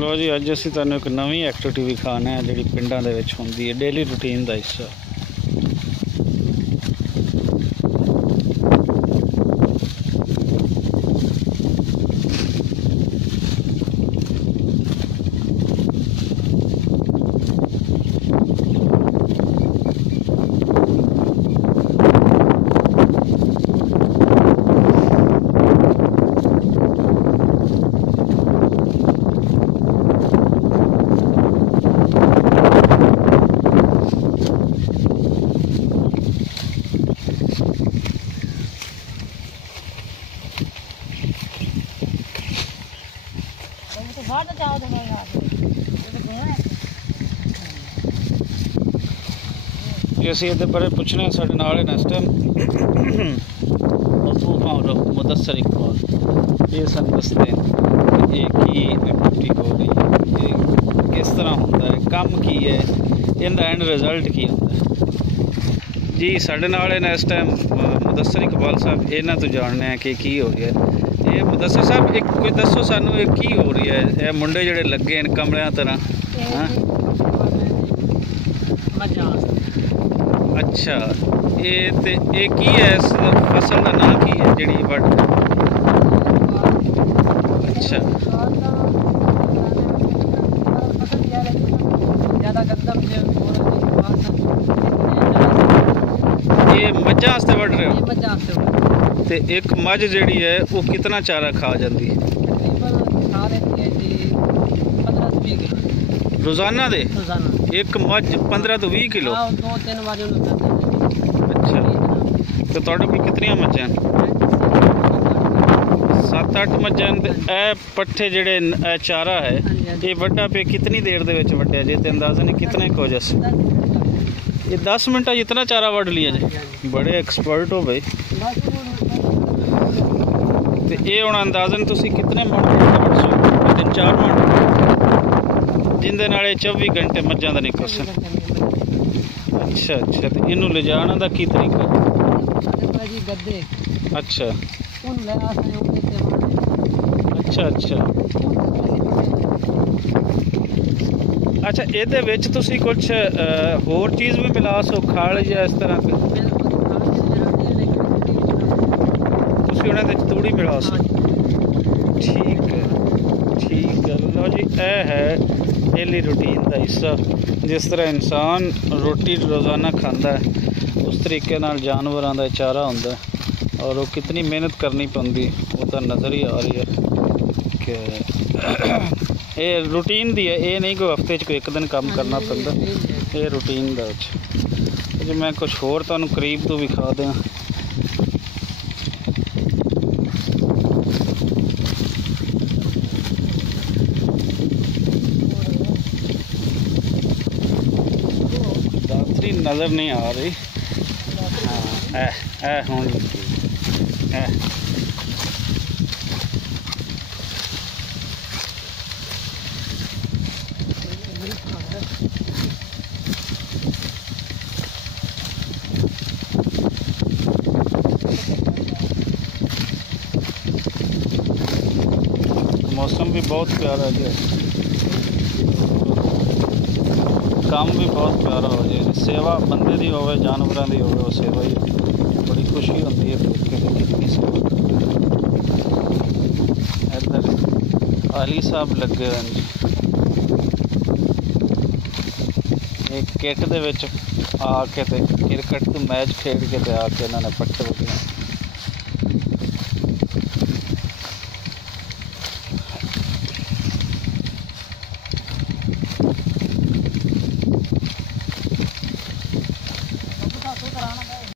लो जी, अज असीं तुहानूं एक नवीं एक्टिविटी विखाना है जिहड़ी पिंडां दे विच हुंदी है, डेली रूटीन का हिस्सा। ਅਸੀਂ ਇਹਦੇ ਬਾਰੇ ਪੁੱਛਣਾ ਸਾਡੇ ਨਾਲ ਨੇ ਇਸ ਟਾਈਮ मुदस्सर इकबाल। ये सन दसते हैं ये की एक्टिविटी हो रही है, ये किस तरह होता है, कम की है, इनका एंड रिजल्ट की होता है जी। साढ़े नाल ने इस टाइम मुदस्सर इकबाल साहब, इन्हों तो जानने हैं कि की हो रही है। ये मुदस्सर साहब एक कोई दसो सानू ये की हो रही है, ये मुंडे जोड़े लगे हैं कमलियां तरह। अच्छा, ये की है, इस फसल का नाम की है जी वड? अच्छा, ये मझां वास्ते वड रहे हो? ते एक मझ जी है वो कितना चारा खा जाती है रोजाना दे? एक मझ 15 तो 20 किलो? अच्छा, तो तुहाडे कोल कितनी मझां? 7-8 मझां। ए पट्ठे जेडे चारा है ये वड्डा पे कितनी देर दे विच वड्डिया जे, ते अंदाज़ा नहीं कितने को जस? ये 10 मिनट इतना चारा वड लिया जे? बड़े एक्सपर्ट हो भाई। तो ये हुण अंदाज़न तुसीं कितने मन वड सो? 3-4 मन, जिंदे नाल 24 घंटे मझां दा निकल सन। अच्छा अच्छा, तो इनू ले जाने का की तरीका? अच्छा अच्छा अच्छा अच्छा, ਇਹਦੇ ਵਿੱਚ ਤੁਸੀਂ ਕੁਝ ਹੋਰ ਚੀਜ਼ ਵੀ ਮਿਲਾ ਸੋ, ਖਾਲ ਜਾਂ ਇਸ ਤਰ੍ਹਾਂ ਤੁਸੀਂ ਉਹਨਾਂ ਦੇ ਤੂੜੀ ਮਿਲਾ ਸੋ? ठीक है ठीक है। लो जी, यह है डेली रूटीन का हिस्सा। जिस तरह इंसान रोटी रोज़ाना खाता है उस तरीके नाल जानवरों का चारा होंदा है, और वो कितनी मेहनत करनी पौंदी वो तो नज़र ही आ रही है कि ये रूटीन दी है। ये नहीं कोई हफ्ते कोई एक दिन काम करना पैंदा, ये रूटीन का। जी मैं कुछ होर तुहानूं करीब तो विखा दें। नज़र नहीं आ रही। हाँ हूँ मौसम भी बहुत प्यारा है, काम भी बहुत प्यारा हो जाए। सेवा बंदे की हो, जानवरों की हो, वो सेवा ही बड़ी खुशी होती है। इधर आली साहब लगे हुए एक किट दे विच आके ते क्रिकेट तो मैच खेड के आके इन्होंने पट्टे वगैरह